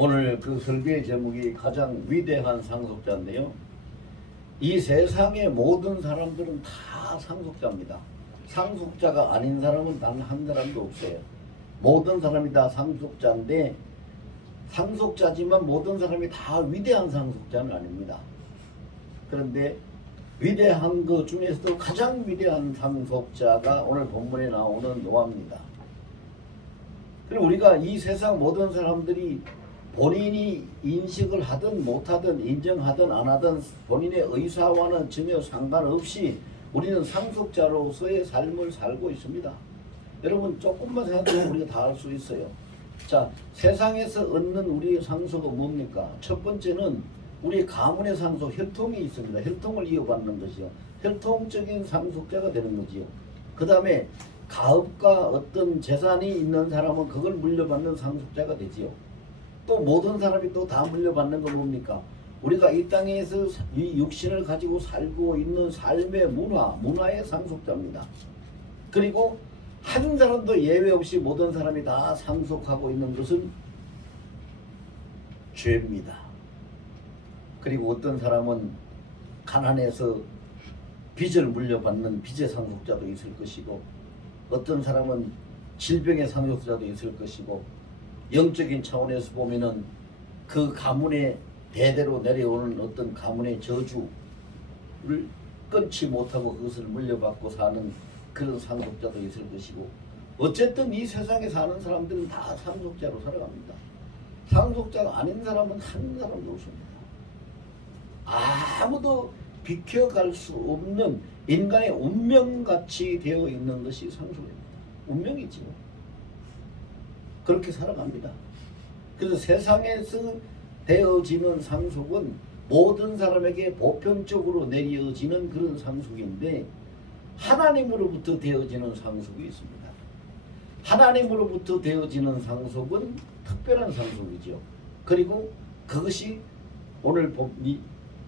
오늘 그 설교의 제목이 가장 위대한 상속자인데요. 이 세상의 모든 사람들은 다 상속자입니다. 상속자가 아닌 사람은 단 한 사람도 없어요. 모든 사람이 다 상속자인데 상속자지만 모든 사람이 다 위대한 상속자는 아닙니다. 그런데 위대한 것 중에서도 가장 위대한 상속자가 오늘 본문에 나오는 노아입니다. 그리고 우리가 이 세상 모든 사람들이 본인이 인식을 하든 못하든 인정하든 안 하든 본인의 의사와는 전혀 상관없이 우리는 상속자로서의 삶을 살고 있습니다. 여러분 조금만 생각하면 우리가 다 알 수 있어요. 자, 세상에서 얻는 우리의 상속은 뭡니까? 첫 번째는 우리 가문의 상속, 혈통이 있습니다. 혈통을 이어받는 것이요. 혈통적인 상속자가 되는 거지요. 그 다음에 가업과 어떤 재산이 있는 사람은 그걸 물려받는 상속자가 되지요. 또 모든 사람이 또 다 물려받는 건 뭡니까? 우리가 이 땅에서 이 육신을 가지고 살고 있는 삶의 문화의 상속자입니다. 그리고 한 사람도 예외 없이 모든 사람이 다 상속하고 있는 것은 죄입니다. 그리고 어떤 사람은 가난해서 빚을 물려받는 빚의 상속자도 있을 것이고, 어떤 사람은 질병의 상속자도 있을 것이고, 영적인 차원에서 보면은 그 가문의 대대로 내려오는 어떤 가문의 저주를 끊지 못하고 그것을 물려받고 사는 그런 상속자도 있을 것이고, 어쨌든 이 세상에 사는 사람들은 다 상속자로 살아갑니다. 상속자가 아닌 사람은 한 사람도 없습니다. 아무도 비켜갈 수 없는 인간의 운명같이 되어 있는 것이 상속입니다. 운명이지요. 그렇게 살아갑니다. 그래서 세상에서 되어지는 상속은 모든 사람에게 보편적으로 내려지는 그런 상속인데, 하나님으로부터 되어지는 상속이 있습니다. 하나님으로부터 되어지는 상속은 특별한 상속이죠. 그리고 그것이 오늘 이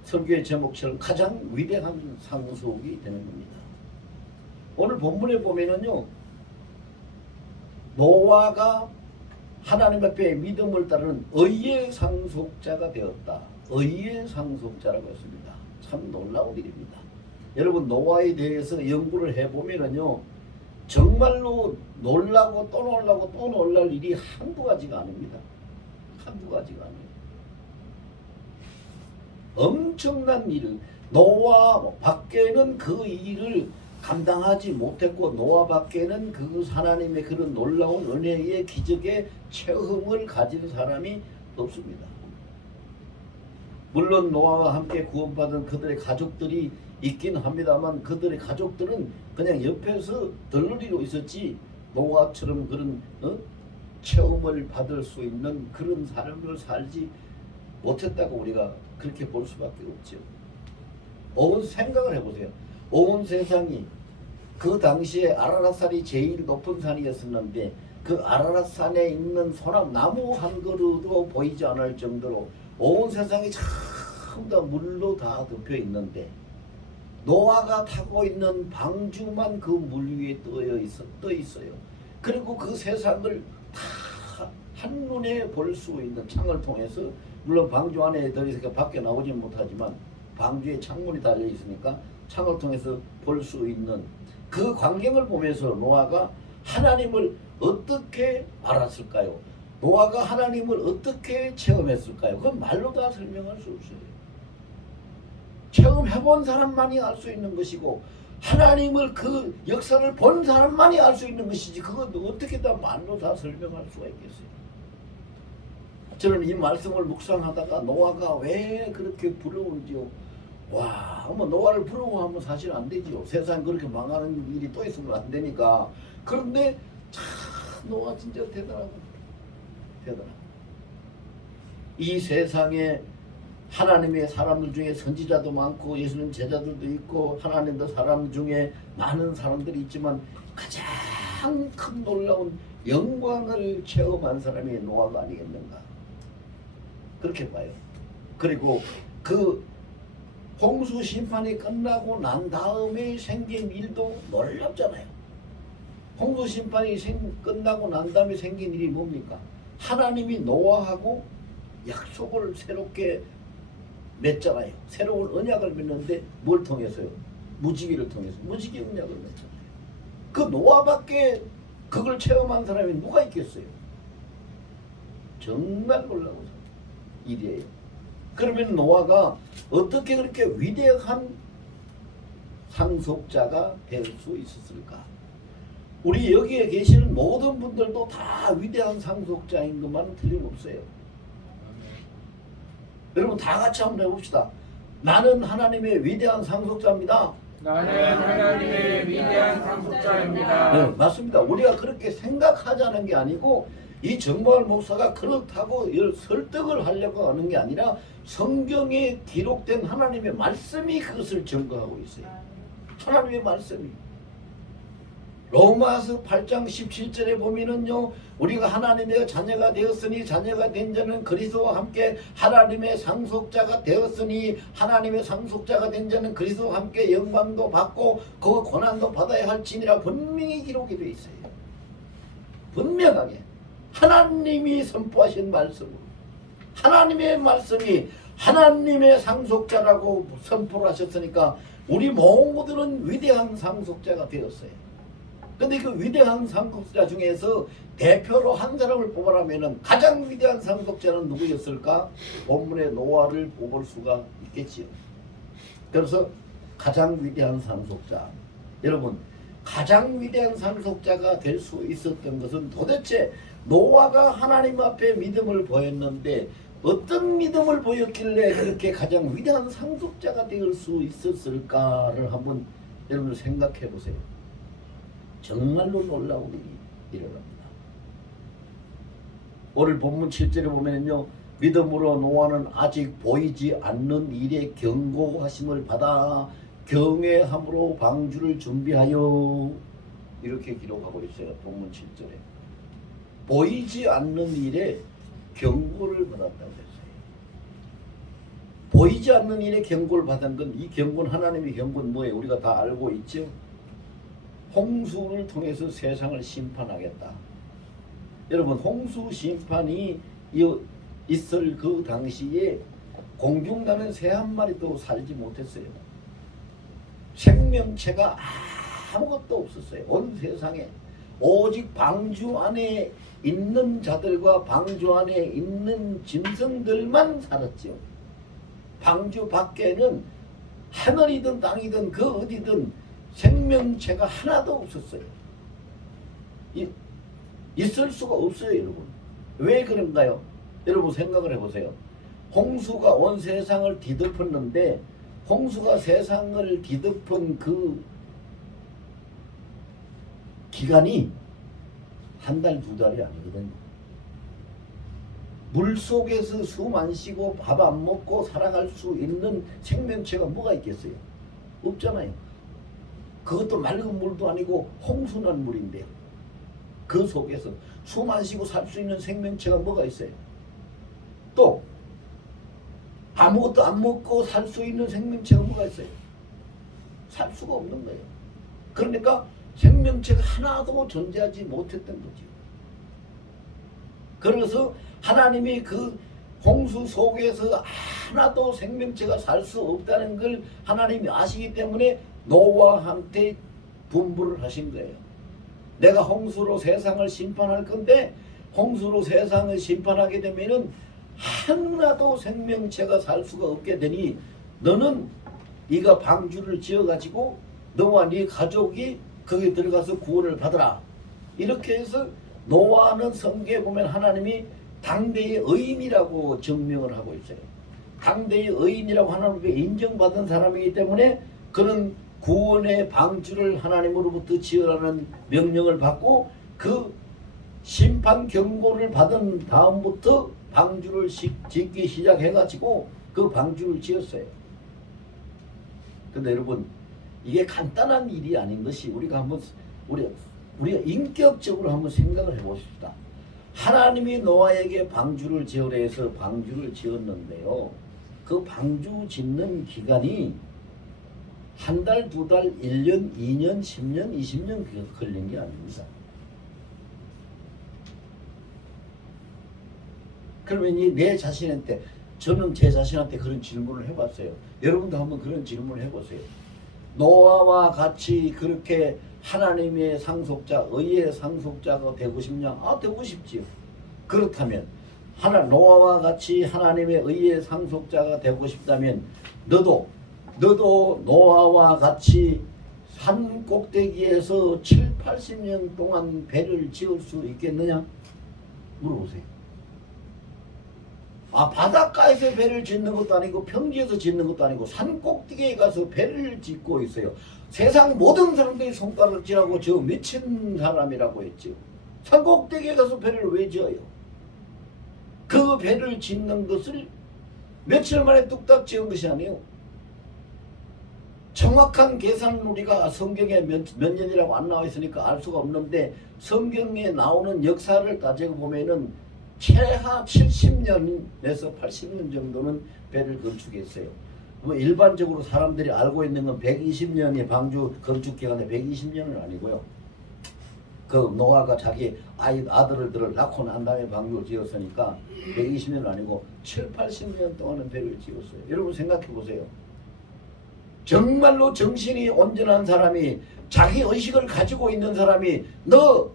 설교의 제목처럼 가장 위대한 상속이 되는 겁니다. 오늘 본문에 보면은요, 노아가 하나님 앞에 믿음을 따르는 의의 상속자가 되었다. 의의 상속자라고 했습니다. 참 놀라운 일입니다. 여러분, 노아에 대해서 연구를 해보면은요, 정말로 놀라고 또 놀라고 또 놀랄 일이 한두 가지가 아닙니다. 한두 가지가 아니에요. 엄청난 일, 노아 밖에는 그 일을 감당하지 못했고, 노아 밖에는 그 하나님의 그런 놀라운 은혜의 기적의 체험을 가진 사람이 없습니다. 물론 노아와 함께 구원받은 그들의 가족들이 있긴 합니다만, 그들의 가족들은 그냥 옆에서 덜러리로 있었지 노아처럼 그런 체험을 받을 수 있는 그런 삶을 살지 못했다고 우리가 그렇게 볼 수밖에 없죠. 온 생각을 해보세요. 온 세상이 그 당시에 아라랏산이 제일 높은 산이었었는데, 그 아라랏산에 있는 소나무 나무 한 그루도 보이지 않을 정도로 온 세상이 전부 다 물로 다 덮여 있는데, 노아가 타고 있는 방주만 그 물 위에 떠 있어요. 그리고 그 세상을 다 한눈에 볼 수 있는 창을 통해서, 물론 방주 안에 들어있으니까 밖에 나오지 못하지만 방주에 창문이 달려 있으니까 창을 통해서 볼 수 있는 그 광경을 보면서 노아가 하나님을 어떻게 알았을까요? 노아가 하나님을 어떻게 체험했을까요? 그건 말로 다 설명할 수 없어요. 체험해본 사람만이 알 수 있는 것이고, 하나님을 그 역사를 본 사람만이 알 수 있는 것이지, 그건 어떻게 다 말로 다 설명할 수가 있겠어요? 저는 이 말씀을 묵상하다가 노아가 왜 그렇게 부러운지요. 와, 노아를 부러워하면 사실 안 되지요. 세상 그렇게 망하는 일이 또 있으면 안 되니까. 그런데 참 노아 진짜 대단하고 대단하고. 이 세상에 하나님의 사람들 중에 선지자도 많고 예수님 제자들도 있고 하나님도 사람 중에 많은 사람들이 있지만, 가장 큰 놀라운 영광을 체험한 사람이 노아가 아니겠는가, 그렇게 봐요. 그리고 그 홍수 심판이 끝나고 난 다음에 생긴 일도 놀랍잖아요. 홍수 심판이 끝나고 난 다음에 생긴 일이 뭡니까? 하나님이 노아하고 약속을 새롭게 맺잖아요. 새로운 언약을 맺는데 뭘 통해서요? 무지개를 통해서 무지개 언약을 맺잖아요. 그 노아밖에 그걸 체험한 사람이 누가 있겠어요? 정말 놀라운 일이에요. 그러면 노아가 어떻게 그렇게 위대한 상속자가 될 수 있었을까? 우리 여기에 계시는 모든 분들도 다 위대한 상속자인 것만은 틀림없어요. 여러분 다 같이 한번 해봅시다. 나는 하나님의 위대한 상속자입니다. 나는 하나님의 위대한 상속자입니다. 네, 맞습니다. 우리가 그렇게 생각하자는 게 아니고 이 정보할 목사가 그렇다고 설득을 하려고 하는 게 아니라 성경에 기록된 하나님의 말씀이 그것을 증거하고 있어요. 하나님의 말씀이. 로마서 8장 17절에 보면은요, 우리가 하나님의 자녀가 되었으니 자녀가 된 자는 그리스도와 함께 하나님의 상속자가 되었으니 하나님의 상속자가 된 자는 그리스도와 함께 영광도 받고 그 고난도 받아야 할지니라 분명히 기록이 되어 있어요. 분명하게 하나님이 선포하신 말씀으로 하나님의 말씀이 하나님의 상속자라고 선포를 하셨으니까 우리 모두는 위대한 상속자가 되었어요. 근데 그 위대한 상속자 중에서 대표로 한 사람을 뽑으라면 가장 위대한 상속자는 누구였을까? 본문의 노아를 뽑을 수가 있겠지요. 그래서 가장 위대한 상속자, 여러분 가장 위대한 상속자가 될 수 있었던 것은 도대체 노아가 하나님 앞에 믿음을 보였는데 어떤 믿음을 보였길래 그렇게 가장 위대한 상속자가 될 수 있었을까를 한번 여러분 생각해 보세요. 정말로 놀라운 일이 일어납니다. 오늘 본문 7절에 보면요, 믿음으로 노아는 아직 보이지 않는 일에 경고하심을 받아 경외함으로 방주를 준비하여 이렇게 기록하고 있어요. 본문 7절에 보이지 않는 일에 경고를 받았다고 했어요. 보이지 않는 일에 경고를 받은 건, 이 경고는 하나님의 경고는 뭐예요? 우리가 다 알고 있죠. 홍수를 통해서 세상을 심판하겠다. 여러분 홍수 심판이 있을 그 당시에 공중나는 새 한 마리도 살지 못했어요. 생명체가 아무것도 없었어요. 온 세상에 오직 방주 안에 있는 자들과 방주 안에 있는 짐승들만 살았죠. 방주 밖에는 하늘이든 땅이든 그 어디든 생명체가 하나도 없었어요. 있을 수가 없어요, 여러분. 왜 그런가요? 여러분 생각을 해보세요. 홍수가 온 세상을 뒤덮었는데 홍수가 세상을 뒤덮은 그 기간이 한 달, 두 달이 아니거든요. 물속에서 숨 안 쉬고 밥 안 먹고 살아갈 수 있는 생명체가 뭐가 있겠어요? 없잖아요. 그것도 맑은 물도 아니고 홍수난 물인데요. 그 속에서 숨 안 쉬고 살 수 있는 생명체가 뭐가 있어요? 또 아무것도 안 먹고 살 수 있는 생명체가 뭐가 있어요? 살 수가 없는 거예요. 그러니까 생명체가 하나도 존재하지 못했던 거죠. 그래서 하나님이 그 홍수 속에서 하나도 생명체가 살 수 없다는 걸 하나님이 아시기 때문에 노아한테 분부를 하신 거예요. 내가 홍수로 세상을 심판할 건데 홍수로 세상을 심판하게 되면은 하나도 생명체가 살 수가 없게 되니 너는 네가 방주를 지어가지고 너와 네 가족이 거기 들어가서 구원을 받으라. 이렇게 해서 노아는 성경에 보면 하나님이 당대의 의인이라고 증명을 하고 있어요. 당대의 의인이라고 하나님께 인정받은 사람이기 때문에 그는 구원의 방주를 하나님으로부터 지으라는 명령을 받고 그 심판 경고를 받은 다음부터 방주를 짓기 시작해가지고 그 방주를 지었어요. 근데 여러분 이게 간단한 일이 아닌 것이 우리가 인격적으로 한번 생각을 해보십시다. 하나님이 노아에게 방주를 지으라 해서 방주를 지었는데요. 그 방주 짓는 기간이 한 달, 두 달, 1년, 2년, 10년, 20년 걸린 게 아닙니다. 그러면 이 내 자신한테, 저는 제 자신한테 그런 질문을 해봤어요. 여러분도 한번 그런 질문을 해보세요. 노아와 같이 그렇게 하나님의 상속자, 의의 상속자가 되고 싶냐? 되고 싶지요. 그렇다면 노아와 같이 하나님의 의의 상속자가 되고 싶다면 너도 노아와 같이 산 꼭대기에서 7, 80년 동안 배를 지을 수 있겠느냐? 물어보세요. 바닷가에서 배를 짓는 것도 아니고 평지에서 짓는 것도 아니고 산 꼭대기에 가서 배를 짓고 있어요. 세상 모든 사람들이 손가락질하고 저 미친 사람이라고 했죠. 산 꼭대기에 가서 배를 왜 지어요? 그 배를 짓는 것을 며칠 만에 뚝딱 지은 것이 아니에요. 정확한 계산은 우리가 성경에 몇 년이라고 안 나와 있으니까 알 수가 없는데, 성경에 나오는 역사를 따지고 보면은 최하 70년에서 80년 정도는 배를 건축했어요. 뭐 일반적으로 사람들이 알고 있는 건 120년이 방주 건축 기간에 120년은 아니고요. 그 노아가 자기 아들을 낳고 난 다음에 방주를 지었으니까 120년은 아니고 7, 80년 동안은 배를 지었어요. 여러분 생각해 보세요. 정말로 정신이 온전한 사람이, 자기 의식을 가지고 있는 사람이, 너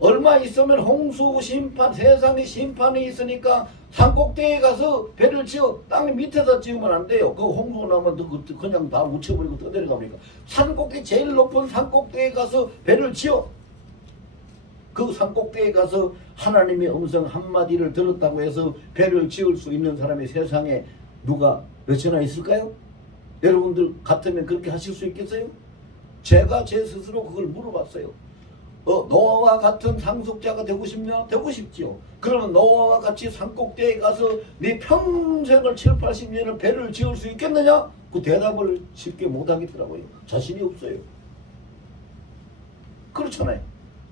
얼마 있으면 홍수 심판, 세상에 심판이 있으니까 산꼭대기에 가서 배를 지어. 땅 밑에다 지으면 안 돼요. 그 홍수 나면 그냥 다 묻혀버리고 떠내려갑니까? 산꼭대기, 제일 높은 산꼭대기에 가서 배를 지어. 그 산꼭대기에 가서 하나님의 음성 한마디를 들었다고 해서 배를 지을 수 있는 사람이 세상에 누가 몇이나 있을까요? 여러분들 같으면 그렇게 하실 수 있겠어요? 제가 제 스스로 그걸 물어봤어요. 노아와 같은 상속자가 되고 싶냐? 되고 싶지요. 그러면 노아와 같이 산꼭대기에 가서 네 평생을 7, 80년을 배를 지을 수 있겠느냐? 그 대답을 쉽게 못하겠더라고요. 자신이 없어요. 그렇잖아요.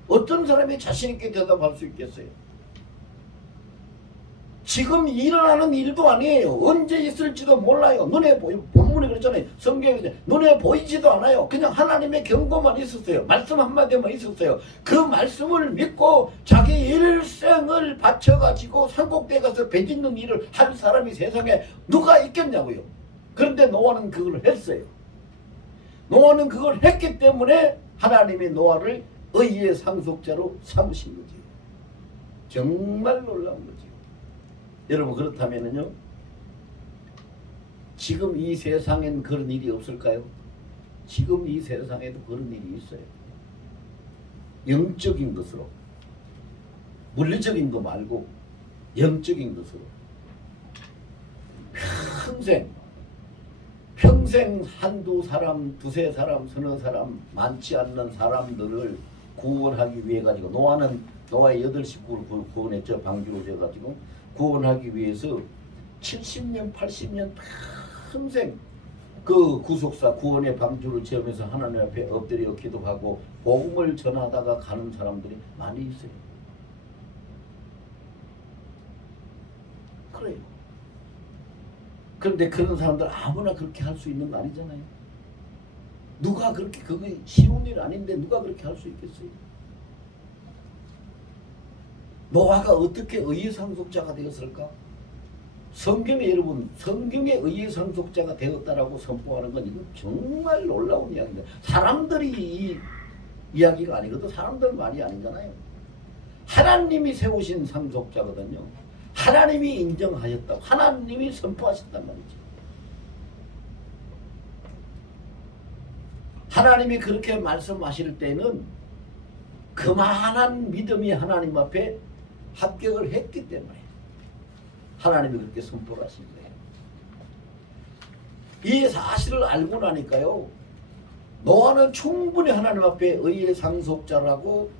어떤 사람이 자신 있게 대답할 수 있겠어요? 지금 일어나는 일도 아니에요. 언제 있을지도 몰라요. 눈에 본문에 그랬잖아요. 성경에 눈에 보이지도 않아요. 그냥 하나님의 경고만 있었어요. 말씀 한마디만 있었어요. 그 말씀을 믿고 자기 일생을 바쳐가지고 산꼭대에 가서 배 짓는 일을 할 사람이 세상에 누가 있겠냐고요. 그런데 노아는 그걸 했어요. 노아는 그걸 했기 때문에 하나님이 노아를 의의 상속자로 삼으신 거죠. 정말 놀라운 거죠. 여러분, 그렇다면요, 지금 이 세상엔 그런 일이 없을까요? 지금 이 세상에도 그런 일이 있어요. 영적인 것으로, 물리적인 거 말고 영적인 것으로 평생 한두 사람, 두세 사람, 서너 사람, 많지 않는 사람들을 구원하기 위해 가지고, 노아의 8식구를 구원했죠. 방주로 지어가지고 구원하기 위해서 70년, 80년 평생 그 구속사 구원의 방주를 지으면서 하나님 앞에 엎드려 기도하고 복음을 전하다가 가는 사람들이 많이 있어요. 그래요. 그런데 그런 사람들 아무나 그렇게 할 수 있는 거 아니잖아요. 누가 그렇게, 그게 쉬운 일 아닌데 누가 그렇게 할 수 있겠어요? 노아가 어떻게 의의 상속자가 되었을까? 성경에, 여러분, 성경에 의의 상속자가 되었다라고 선포하는 건 이건 정말 놀라운 이야기입니다. 사람들이 이 이야기가 아니거든. 사람들 말이 아니잖아요. 하나님이 세우신 상속자거든요. 하나님이 인정하셨다고, 하나님이 선포하셨단 말이죠. 하나님이 그렇게 말씀하실 때는 그만한 믿음이 하나님 앞에 합격을 했기 때문에 하나님이 그렇게 선포를 하신 거예요. 이 사실을 알고 나니까요, 노아는 충분히 하나님 앞에 의의 상속자라고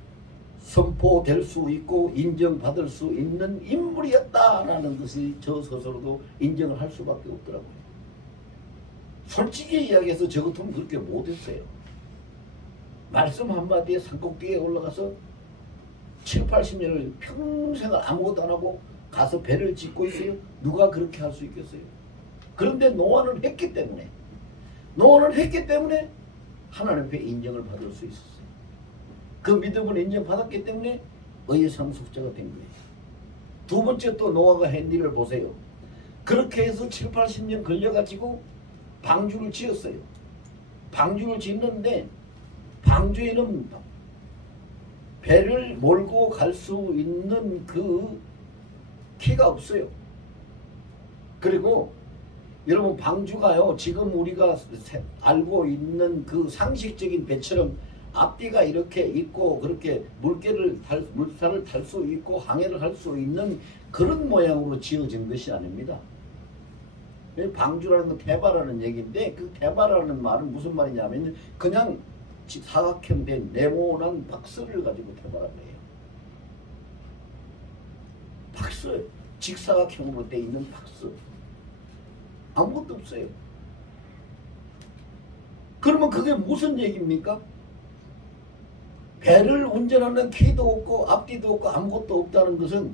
선포될 수 있고 인정받을 수 있는 인물이었다라는 것이 저 스스로도 인정을 할 수밖에 없더라고요. 솔직히 이야기해서 저 같으면 그렇게 못했어요. 말씀 한마디에 산꼭대기에 올라가서 7, 80년을 평생을 아무것도 안 하고 가서 배를 짓고 있어요. 누가 그렇게 할 수 있겠어요? 그런데 노아는 했기 때문에 하나님 앞에 인정을 받을 수 있었어요. 그 믿음을 인정받았기 때문에 의의 상속자가 된 거예요. 두 번째 또 노아가 한 일을 보세요. 그렇게 해서 7, 80년 걸려가지고 방주를 지었어요. 방주를 짓는데 방주에는 배를 몰고 갈 수 있는 그 키가 없어요. 그리고 여러분 방주가요, 지금 우리가 알고 있는 그 상식적인 배처럼 앞뒤가 이렇게 있고 그렇게 물살을 탈 수 있고 항해를 할 수 있는 그런 모양으로 지어진 것이 아닙니다. 방주라는 건 태바라는 얘기인데, 그 태바라는 말은 무슨 말이냐면 그냥 사각형된 네모난 박스를 가지고 태바라는 거예요. 박스, 직사각형으로 돼 있는 박스. 아무것도 없어요. 그러면 그게 무슨 얘기입니까? 배를 운전하는 키도 없고 앞뒤도 없고 아무것도 없다는 것은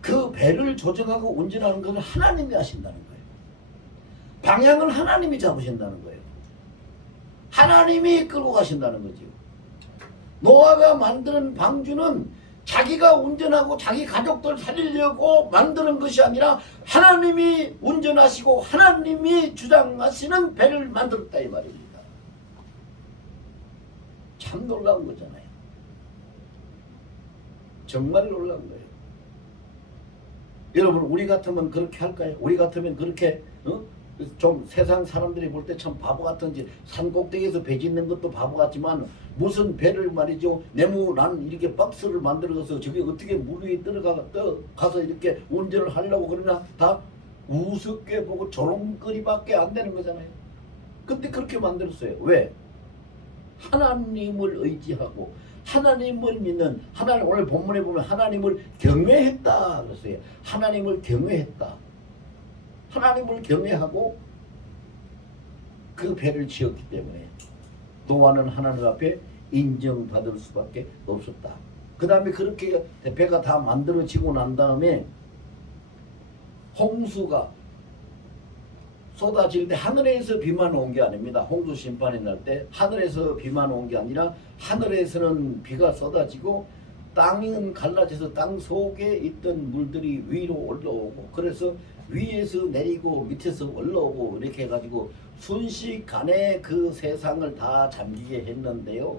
그 배를 조정하고 운전하는 것을 하나님이 하신다는 거예요. 방향을 하나님이 잡으신다는 거예요. 하나님이 끌고 가신다는 거죠. 노아가 만드는 방주는 자기가 운전하고 자기 가족들 살리려고 만드는 것이 아니라 하나님이 운전하시고 하나님이 주장하시는 배를 만들었다 이 말입니다. 참 놀라운 거잖아요. 정말 놀라운 거예요. 여러분 우리 같으면 그렇게 할까요? 우리 같으면 그렇게 좀 세상 사람들이 볼 때 참 바보 같은지 산 꼭대기에서 배 짓는 것도 바보 같지만 무슨 배를 말이죠 네모난 이렇게 박스를 만들어서 저기 어떻게 물 위에 가서 이렇게 운전을 하려고 그러나 다 우습게 보고 조롱거리밖에 안 되는 거잖아요. 근데 그렇게 만들었어요. 왜? 하나님을 의지하고 하나님을 믿는, 하나님 오늘 본문에 보면 하나님을 경외했다 그랬어요. 하나님을 경외했다. 하나님을 경외하고 그 배를 지었기 때문에 노아는 하나님 앞에 인정받을 수밖에 없었다. 그 다음에 그렇게 배가 다 만들어지고 난 다음에 홍수가 쏟아질 때 하늘에서 비만 온 게 아닙니다. 홍수 심판이 날 때 하늘에서 비만 온 게 아니라 하늘에서는 비가 쏟아지고 땅은 갈라져서 땅 속에 있던 물들이 위로 올라오고 그래서 위에서 내리고 밑에서 올라오고 이렇게 해가지고 순식간에 그 세상을 다 잠기게 했는데요.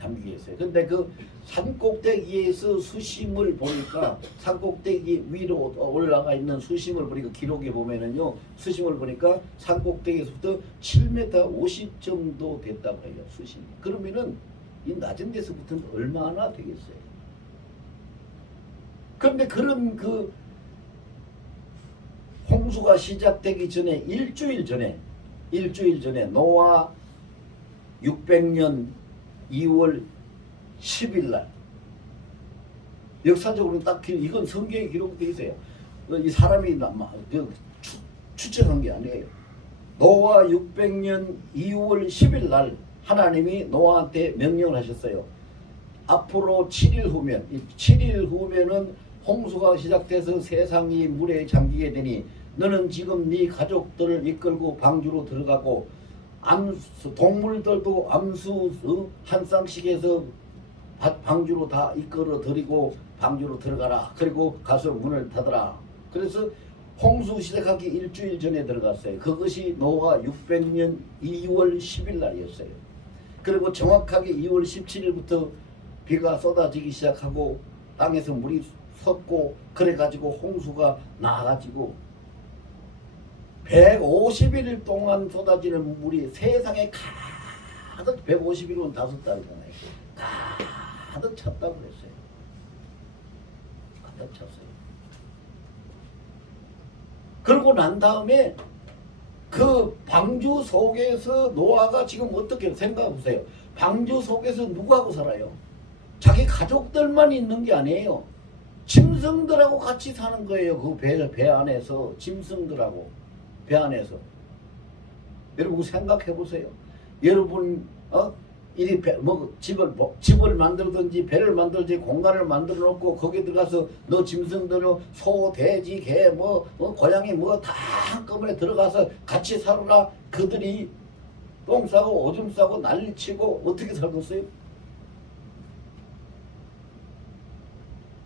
잠기게 했어요. 근데 그 산꼭대기에서 수심을 보니까 산꼭대기 위로 올라가 있는 수심을 보니까 기록에 보면은요 수심을 보니까 산꼭대기에서부터 7m 50 정도 됐다고 해요. 수심이. 그러면은 이 낮은 데서부터는 얼마나 되겠어요. 그런데 그런 그 홍수가 시작되기 전에 일주일 전에 노아 600년 2월 10일 날 역사적으로 딱 이건 성경에 기록되어 있어요. 이 사람이 추측한 게 아니에요. 노아 600년 2월 10일 날 하나님이 노아한테 명령을 하셨어요. 앞으로 7일 후면은 홍수가 시작돼서 세상이 물에 잠기게 되니 너는 지금 네 가족들을 이끌고 방주로 들어가고 동물들도 암수 한 쌍씩 해서 방주로 다 이끌어 들이고 방주로 들어가라. 그리고 가서 문을 닫아라. 그래서 홍수 시작하기 일주일 전에 들어갔어요. 그것이 노아 600년 2월 10일 날이었어요. 그리고 정확하게 2월 17일부터 비가 쏟아지기 시작하고 땅에서 물이 섰고 그래가지고 홍수가 나가지고 150일 동안 쏟아지는 물이 세상에 가득 150일은 5달이잖아요. 가득 찼다고 그랬어요. 가득 찼어요. 그러고 난 다음에 그 방주 속에서 노아가 지금 어떻게 생각해 보세요. 방주 속에서 누구하고 살아요? 자기 가족들만 있는 게 아니에요. 짐승들하고 같이 사는 거예요. 그 배 안에서 짐승들하고 배 안에서. 여러분 생각해 보세요. 여러분 이리 집을 만들든지 배를 만들든지 공간을 만들어 놓고 거기에 들어가서 너 짐승들로 소, 돼지, 개, 고양이 다 한꺼번에 들어가서 같이 살아라. 그들이 똥 싸고 오줌 싸고 난리치고 어떻게 살겠어요?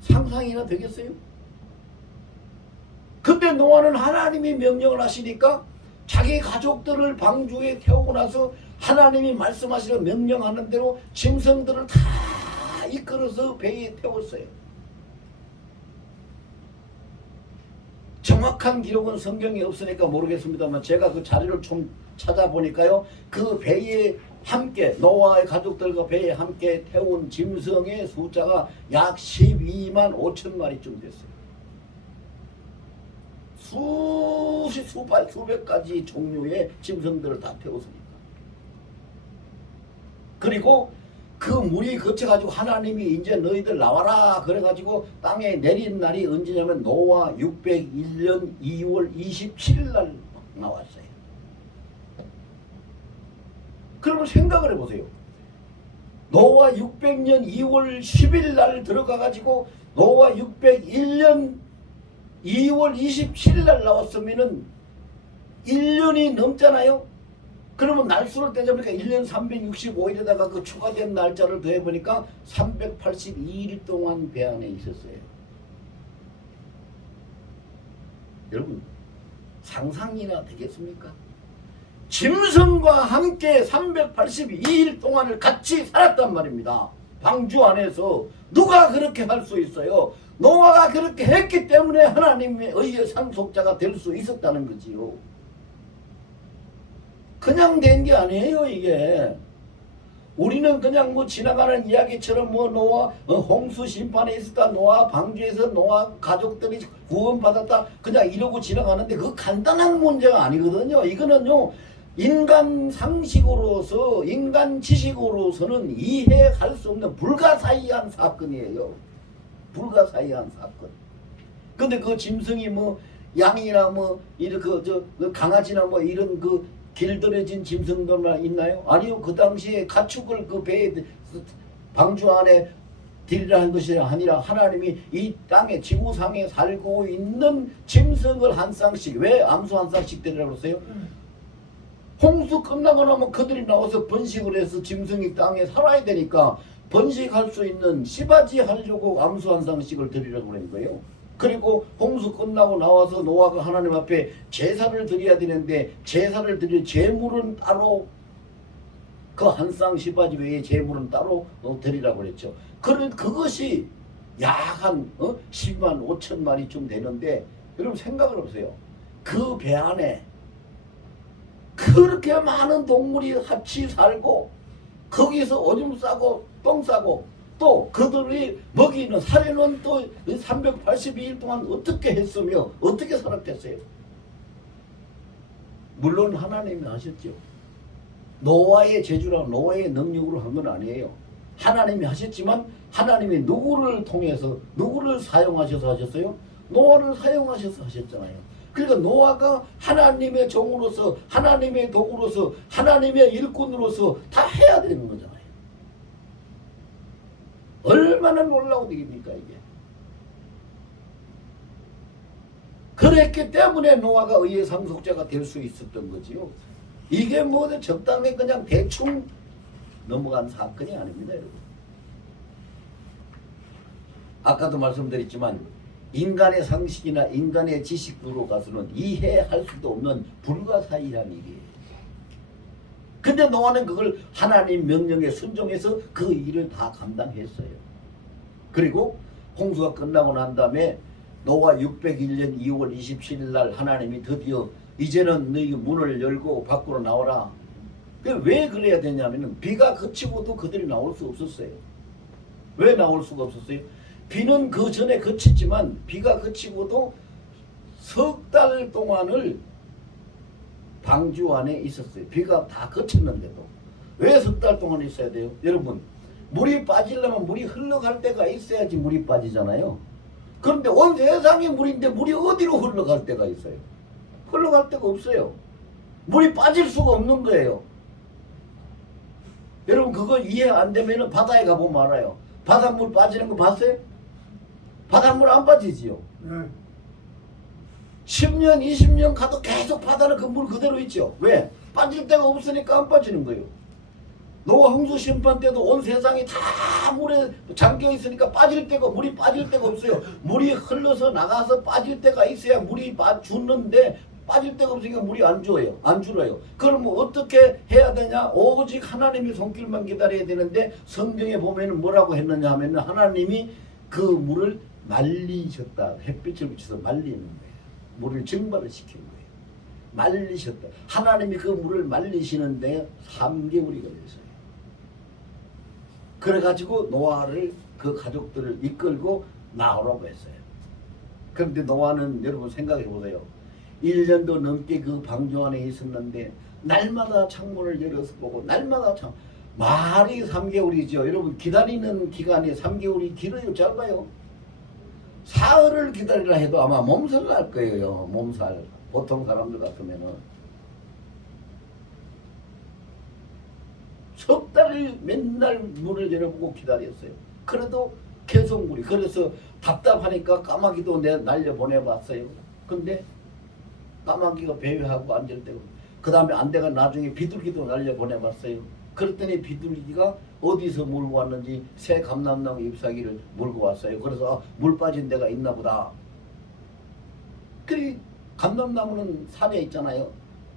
상상 상상이나 되겠어요? 근데 노아는 하나님이 명령을 하시니까 자기 가족들을 방주에 태우고 나서 하나님이 말씀하시는 명령하는 대로 짐승들을 다 이끌어서 배에 태웠어요. 정확한 기록은 성경에 없으니까 모르겠습니다만 제가 그 자료를 좀 찾아보니까요, 그 배에 함께 노아의 가족들과 배에 함께 태운 짐승의 숫자가 약 12만 5천 마리쯤 됐어요. 수백 가지 종류의 짐승들을 다 태웠으니까. 그리고 그 물이 거쳐가지고 하나님이 이제 너희들 나와라 그래가지고 땅에 내린 날이 언제냐면 노아 601년 2월 27일 날 나왔어요. 그러면 생각을 해보세요. 노아 600년 2월 10일 날 들어가가지고 노아 601년 2월 27일 날 나왔으면은 1년이 넘잖아요. 그러면 날수를 떼자보니까 1년 365일에다가 그 추가된 날짜를 더해보니까 382일 동안 배 안에 있었어요. 여러분 상상이나 되겠습니까? 짐승과 함께 382일 동안을 같이 살았단 말입니다. 방주 안에서. 누가 그렇게 할 수 있어요? 노아가 그렇게 했기 때문에 하나님의 의의 상속자가 될 수 있었다는 거지요. 그냥 된 게 아니에요, 이게. 우리는 그냥 뭐 지나가는 이야기처럼 뭐 노아 홍수 심판에 있었다, 노아 방주에서 노아 가족들이 구원받았다, 그냥 이러고 지나가는데 그 간단한 문제가 아니거든요. 이거는요, 인간 상식으로서, 인간 지식으로서는 이해할 수 없는 불가사의한 사건이에요. 불가사의한 사건. 근데 그 짐승이 뭐 양이나 뭐 이렇게 그 강아지나 뭐 이런 그 길들여진 짐승들만 있나요? 아니요. 그 당시에 가축을 그 배에 방주 안에 들이라는 것이 아니라 하나님이 이 땅에 지구상에 살고 있는 짐승을 한 쌍씩, 왜 암수 한 쌍씩 들이라고 했어요? 홍수 끝나고 나면 그들이 나와서 번식을 해서 짐승이 땅에 살아야 되니까 번식할 수 있는 씨바지 하려고 암수 한 쌍씩을 드리라고 하는 거예요. 그리고 홍수 끝나고 나와서 노아가 하나님 앞에 제사를 드려야 되는데 제사를 드릴 제물은 따로, 그 한 쌍 씨바지 외에 제물은 따로 드리라고 그랬죠. 그것이 약 한 10만 5천 마리쯤 되는데, 여러분 생각을 해보세요. 그 배 안에 그렇게 많은 동물이 같이 살고 거기서 오줌 싸고 똥 싸고 또 그들이 먹이는 사료는 또 382일 동안 어떻게 했으며 어떻게 살았겠어요? 물론 하나님이 하셨죠. 노아의 재주라 노아의 능력으로 한 건 아니에요. 하나님이 하셨지만 하나님이 누구를 통해서 누구를 사용하셔서 하셨어요? 노아를 사용하셔서 하셨잖아요. 그러니까 노아가 하나님의 종으로서 하나님의 도구로서 하나님의 일꾼으로서 다 해야 되는 거잖아요. 얼마나 놀라운 일입니까 이게. 그랬기 때문에 노아가 의의 상속자가 될 수 있었던 거지요. 이게 뭐 적당히 그냥 대충 넘어간 사건이 아닙니다, 여러분. 아까도 말씀드렸지만 인간의 상식이나 인간의 지식으로 가서는 이해할 수도 없는 불가사의한 일이에요. 근데 노아는 그걸 하나님 명령에 순종해서 그 일을 다 감당했어요. 그리고 홍수가 끝나고 난 다음에 노아 601년 2월 27일 날 하나님이 드디어 이제는 너희 문을 열고 밖으로 나오라. 왜 그래야 되냐면은 비가 그치고도 그들이 나올 수 없었어요. 왜 나올 수가 없었어요? 비는 그 전에 그쳤지만 비가 그치고도 석 달 동안을 방주 안에 있었어요. 비가 다 그쳤는데도. 왜 석 달 동안 있어야 돼요? 여러분, 물이 빠지려면 물이 흘러갈 때가 있어야지 물이 빠지잖아요. 그런데 온 세상이 물인데 물이 어디로 흘러갈 때가 있어요? 흘러갈 데가 없어요. 물이 빠질 수가 없는 거예요. 여러분 그거 이해 안 되면 바다에 가보면 알아요. 바닷물 빠지는 거 봤어요? 바닷물 안 빠지지요. 10년 20년 가도 계속 바다는 그 물 그대로 있죠. 왜? 빠질 데가 없으니까 안 빠지는 거예요. 노아 홍수 심판 때도 온 세상이 다 물에 잠겨 있으니까 물이 빠질 데가 없어요. 물이 흘러서 나가서 빠질 때가 있어야 물이 주는데 빠질 데가 없으니까 물이 안 줄어요. 그러면 어떻게 해야 되냐? 오직 하나님의 손길만 기다려야 되는데 성경에 보면 뭐라고 했느냐 하면 하나님이 그 물을 말리셨다. 햇빛을 비춰서 말리는 거예요. 물을 증발을 시킨 거예요. 말리셨다. 하나님이 그 물을 말리시는데 3개월이 걸렸어요. 그래가지고 노아를 그 가족들을 이끌고 나오라고 했어요. 그런데 노아는 여러분 생각해 보세요. 1년도 넘게 그 방주 안에 있었는데 날마다 창문을 열어서 보고 날마다 말이 3개월이죠. 여러분 기다리는 기간이 3개월이 길어요, 짧아요? 사흘을 기다리라 해도 아마 몸살 날 거예요. 몸살. 보통 사람들 같으면은 석 달을 맨날 문을 열어보고 기다렸어요. 그래도 계속 물이. 그래서 답답하니까 까마귀도 날려 보내봤어요. 근데 까마귀가 배회하고 앉을 때고 그 다음에 안돼가 나중에 비둘기도 날려 보내봤어요. 그랬더니 비둘기가 어디서 물고 왔는지 새 감람나무 잎사귀를 물고 왔어요. 그래서 물 빠진 데가 있나 보다. 그래 감람나무는 산에 있잖아요.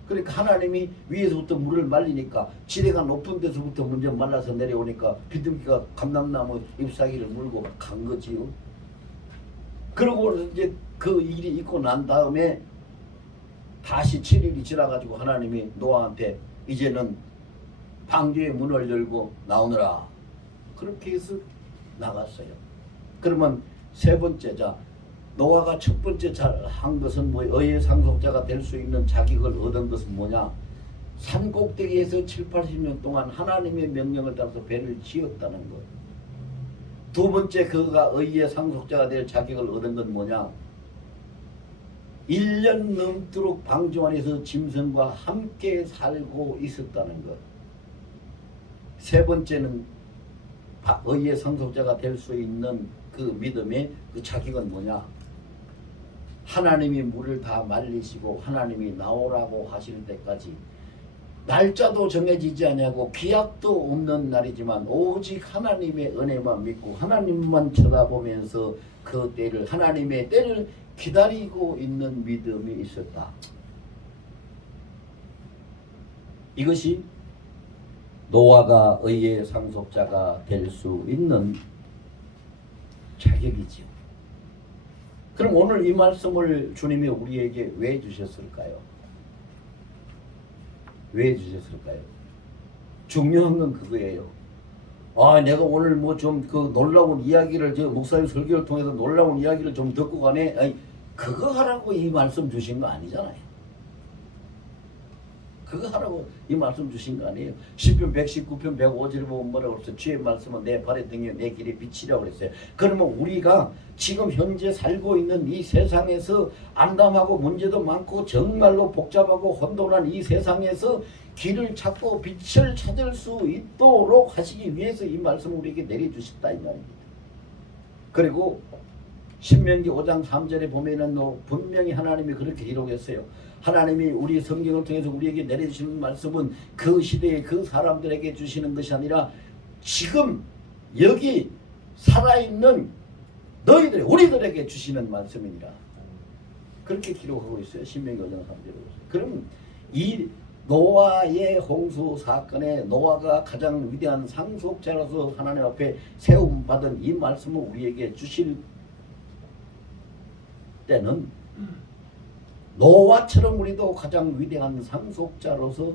그러니까 하나님이 위에서부터 물을 말리니까 지대가 높은 데서부터 먼저 말라서 내려오니까 비둘기가 감람나무 잎사귀를 물고 간 거지요. 그러고 이제 그 일이 있고 난 다음에 다시 7일이 지나가지고 하나님이 노아한테 이제는 방주의 문을 열고 나오느라 그렇게 해서 나갔어요. 그러면 세 번째 노아가 첫 번째 한 것은 의의 상속자가 될 수 있는 자격을 얻은 것은 뭐냐? 산 꼭대기에서 7, 80년 동안 하나님의 명령을 따라서 배를 지었다는 것. 두 번째 그가 의의 상속자가 될 자격을 얻은 건 뭐냐? 1년 넘도록 방주 안에서 짐승과 함께 살고 있었다는 것. 세 번째는 의의 상속자가 될 수 있는 그 믿음의 그 자격은 뭐냐? 하나님이 물을 다 말리시고 하나님이 나오라고 하실 때까지 날짜도 정해지지 아니하고 기약도 없는 날이지만 오직 하나님의 은혜만 믿고 하나님만 쳐다보면서 그 때를 하나님의 때를 기다리고 있는 믿음이 있었다. 이것이 노아가 의의 상속자가 될 수 있는 자격이지요. 그럼 오늘 이 말씀을 주님이 우리에게 왜 주셨을까요? 왜 주셨을까요? 중요한 건 그거예요. 내가 오늘 뭐 좀 그 놀라운 이야기를 목사님 설교를 통해서 놀라운 이야기를 좀 듣고 가네. 그거 하라고 이 말씀 주신 거 아니잖아요. 그거 하라고 이 말씀 주신 거 아니에요. 시편 119편 105절에 보면 뭐라고 그랬어요? 주의 말씀은 내 발의 등에 내 길의 빛이라고 그랬어요. 그러면 우리가 지금 현재 살고 있는 이 세상에서 암담하고 문제도 많고 정말로 복잡하고 혼돈한 이 세상에서 길을 찾고 빛을 찾을 수 있도록 하시기 위해서 이 말씀을 우리에게 내려주셨다 이 말입니다. 그리고 신명기 5장 3절에 보면은 분명히 하나님이 그렇게 기록했어요. 하나님이 우리 성경을 통해서 우리에게 내려주시는 말씀은 그 시대에 그 사람들에게 주시는 것이 아니라 지금 여기 살아있는 너희들 우리들에게 주시는 말씀이니라. 그렇게 기록하고 있어요. 신명기 5장 3절에. 그럼 이 노아의 홍수 사건에 노아가 가장 위대한 상속자로서 하나님 앞에 세움받은 이 말씀을 우리에게 주실 때는 노아처럼 우리도 가장 위대한 상속자로서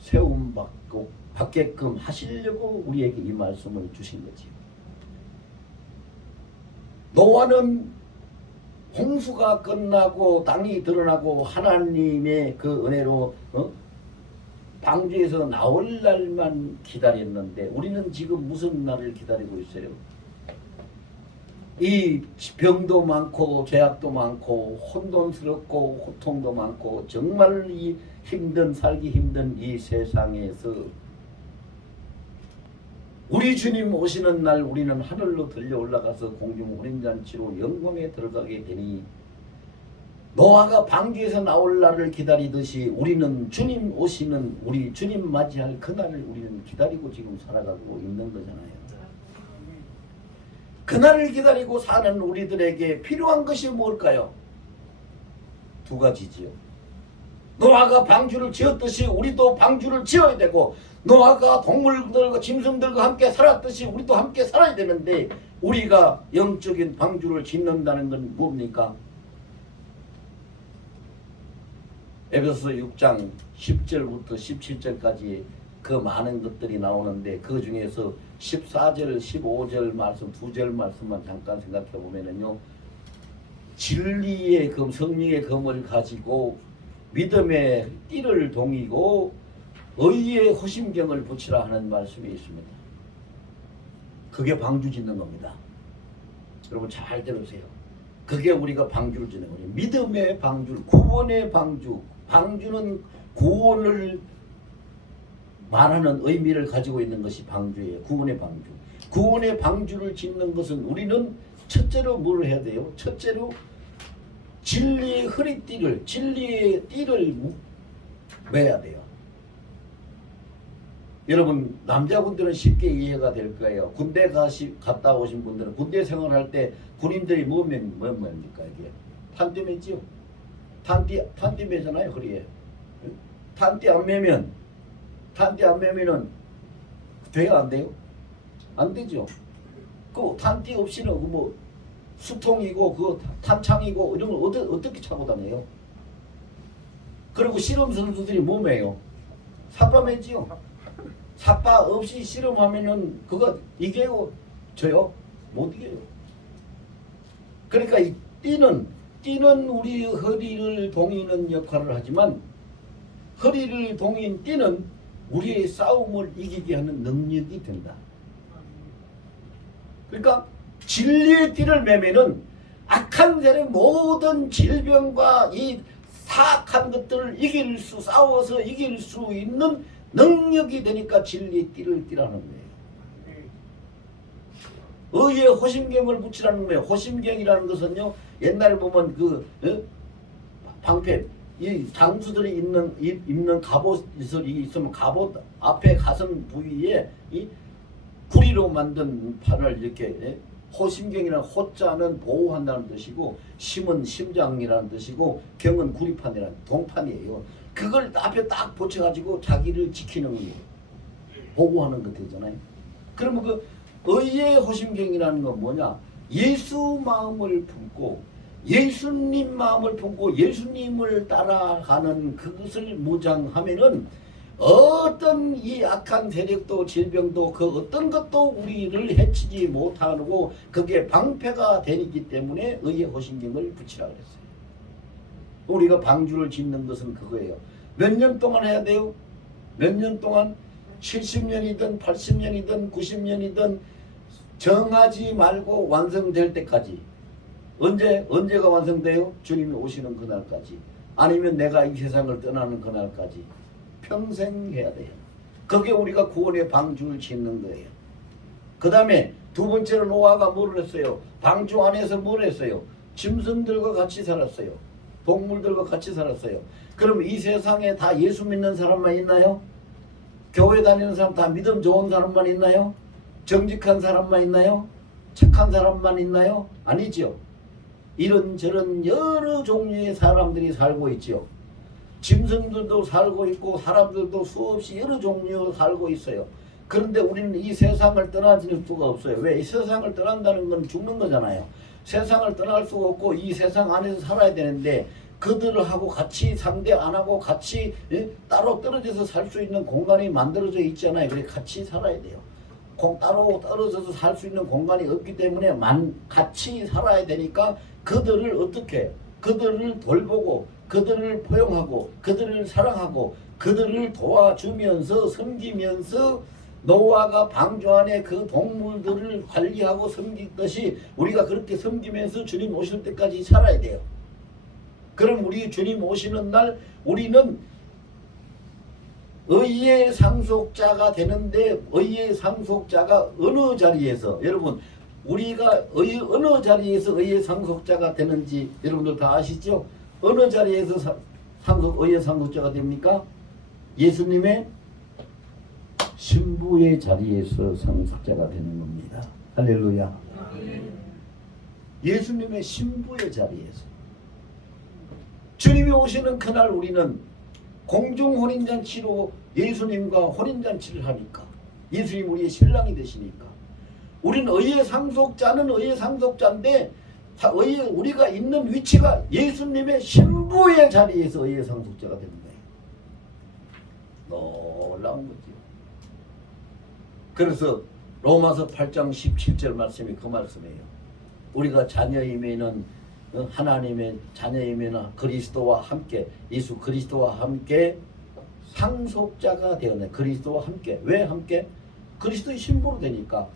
세움받게끔 하시려고 우리에게 이 말씀을 주신 거지. 노아는 홍수가 끝나고 땅이 드러나고 하나님의 그 은혜로 방주에서 나올 날만 기다렸는데 우리는 지금 무슨 날을 기다리고 있어요? 이 병도 많고 죄악도 많고 혼돈스럽고 고통도 많고 정말 이 살기 힘든 이 세상에서 우리 주님 오시는 날 우리는 하늘로 들려 올라가서 공중 혼인잔치로 영광에 들어가게 되니 노아가 방주에서 나올 날을 기다리듯이 우리는 주님 오시는 우리 주님 맞이할 그날을 우리는 기다리고 지금 살아가고 있는 거잖아요. 그날을 기다리고 사는 우리들에게 필요한 것이 뭘까요? 두 가지지요. 노아가 방주를 지었듯이 우리도 방주를 지어야 되고, 노아가 동물들과 짐승들과 함께 살았듯이 우리도 함께 살아야 되는데, 우리가 영적인 방주를 짓는다는 건 뭡니까? 에베소서 6장 10절부터 17절까지 그 많은 것들이 나오는데, 그 중에서 14절, 15절 말씀, 2절 말씀만 잠깐 생각해 보면은요, 진리의 검, 성령의 검을 가지고 믿음의 띠를 동이고 의의 호심경을 붙이라 하는 말씀이 있습니다. 그게 방주 짓는 겁니다. 여러분 잘 들으세요. 그게 우리가 방주를 짓는 거예요. 믿음의 방주, 구원의 방주. 방주는 구원을 말하는 의미를 가지고 있는 것이 방주예요. 구원의 방주. 구원의 방주를 짓는 것은 우리는 첫째로 뭘 해야 돼요? 첫째로 진리의 허리띠를, 진리의 띠를 매야 돼요. 여러분 남자분들은 쉽게 이해가 될 거예요. 군대 갔다 오신 분들은 군대 생활할 때 군인들이 뭡니까 이게? 탄띠 매지요. 탄띠 매잖아요 허리에. 탄띠 안 매면은 돼요 안 돼요? 안 되죠. 그 탄띠 없이는 뭐 수통이고 그 탄창이고 이런 걸 어떻게 차고 다녀요? 그리고 씨름 선수들이 뭐 매요? 삿바 매지요. 삿바 없이 씨름하면은 그거 이겨요? 저요? 못 이겨요. 그러니까 이 띠는 우리 허리를 동이는 역할을 하지만, 허리를 동인 띠는 우리의 싸움을 이기게 하는 능력이 된다. 그러니까 진리의 띠를 매면은 악한 세력의 모든 질병과 이 사악한 것들을 싸워서 이길 수 있는 능력이 되니까 진리의 띠를 띠라는 거예요. 의의 호심경을 붙이라는 거예요. 호심경이라는 것은요, 옛날에 보면 방패, 이 장수들이 입는 갑옷이 있으면 갑옷 앞에 가슴 부위에 이 구리로 만든 판을 이렇게, 호심경이라는 호자는 보호한다는 뜻이고, 심은 심장이라는 뜻이고, 경은 구리판이라는 동판이에요. 그걸 앞에 딱 붙여가지고 자기를 지키는 거예요. 보호하는 것 되잖아요. 그러면 그 의의 호심경이라는 건 뭐냐? 예수 마음을 품고 예수님 마음을 품고 예수님을 따라가는 그것을 무장하면은 어떤 이 악한 세력도 질병도 그 어떤 것도 우리를 해치지 못하고 그게 방패가 되기 때문에 의의 호심경을 붙이라 그랬어요. 우리가 방주를 짓는 것은 그거예요. 몇 년 동안 해야 돼요? 몇 년 동안? 70년이든 80년이든 90년이든 정하지 말고 완성될 때까지. 언제가 완성돼요? 주님이 오시는 그날까지. 아니면 내가 이 세상을 떠나는 그날까지. 평생 해야 돼요. 그게 우리가 구원의 방주를 짓는 거예요. 그 다음에 두 번째로 노아가 뭘 했어요? 방주 안에서 뭘 했어요? 짐승들과 같이 살았어요. 동물들과 같이 살았어요. 그럼 이 세상에 다 예수 믿는 사람만 있나요? 교회 다니는 사람 다 믿음 좋은 사람만 있나요? 정직한 사람만 있나요? 착한 사람만 있나요? 아니죠. 이런저런 여러 종류의 사람들이 살고 있죠. 짐승들도 살고 있고 사람들도 수없이 여러 종류 살고 있어요. 그런데 우리는 이 세상을 떠나질 수가 없어요. 왜? 이 세상을 떠난다는 건 죽는 거잖아요. 세상을 떠날 수가 없고 이 세상 안에서 살아야 되는데, 그들하고 같이 상대 안 하고 같이 따로 떨어져서 살 수 있는 공간이 만들어져 있잖아요. 그래 같이 살아야 돼요. 따로 떨어져서 살 수 있는 공간이 없기 때문에 같이 살아야 되니까 그들을 어떻게, 그들을 돌보고 그들을 포용하고 그들을 사랑하고 그들을 도와주면서 섬기면서 노아가 방주 안에 그 동물들을 관리하고 섬기듯이 우리가 그렇게 섬기면서 주님 오실 때까지 살아야 돼요. 그럼 우리 주님 오시는 날 우리는 의의 상속자가 되는데, 의의 상속자가 어느 자리에서, 여러분 우리가 어느 자리에서 의의 상속자가 되는지 여러분들 다 아시죠? 어느 자리에서 의의 상속자가 됩니까? 예수님의 신부의 자리에서 상속자가 되는 겁니다. 할렐루야. 예수님의 신부의 자리에서 주님이 오시는 그날 우리는 공중 혼인잔치로 예수님과 혼인잔치를 하니까 예수님 우리의 신랑이 되시니까 우리는 의의 상속자는 의의 상속자인데 우리가 있는 위치가 예수님의 신부의 자리에서 의의 상속자가 되는 거예요. 놀라운 거죠. 그래서 로마서 8장 17절 말씀이 그 말씀이에요. 우리가 자녀이면은 하나님의 자녀이면 그리스도와 함께 예수 그리스도와 함께 상속자가 되었네. 그리스도와 함께. 왜 함께? 그리스도의 신부로 되니까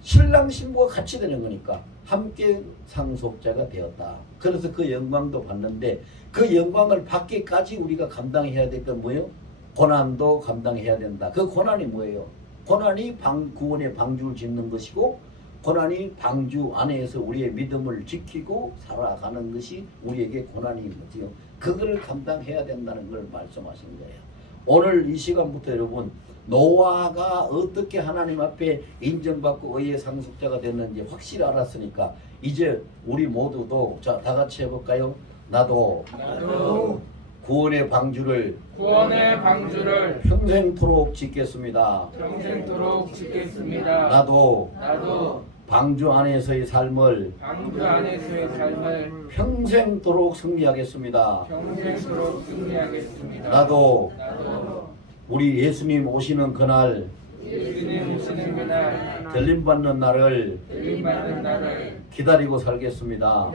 신랑 신부가 같이 되는 거니까 함께 상속자가 되었다. 그래서 그 영광도 받는데 그 영광을 받기까지 우리가 감당해야 될 건 뭐예요? 고난도 감당해야 된다. 그 고난이 뭐예요? 고난이 구원의 방주를 짓는 것이고 고난이 방주 안에서 우리의 믿음을 지키고 살아가는 것이 우리에게 고난인 거지요. 그걸 감당해야 된다는 걸 말씀하신 거예요. 오늘 이 시간부터 여러분 노아가 어떻게 하나님 앞에 인정받고 의의 상속자가 됐는지 확실히 알았으니까 이제 우리 모두도 자, 다 같이 해볼까요? 나도 구원의 방주를 평생토록 짓겠습니다. 나도 방주 안에서의 삶을 평생토록 승리하겠습니다. 나도 우리 예수님 오시는 그날 들림받는 날을 기다리고 살겠습니다.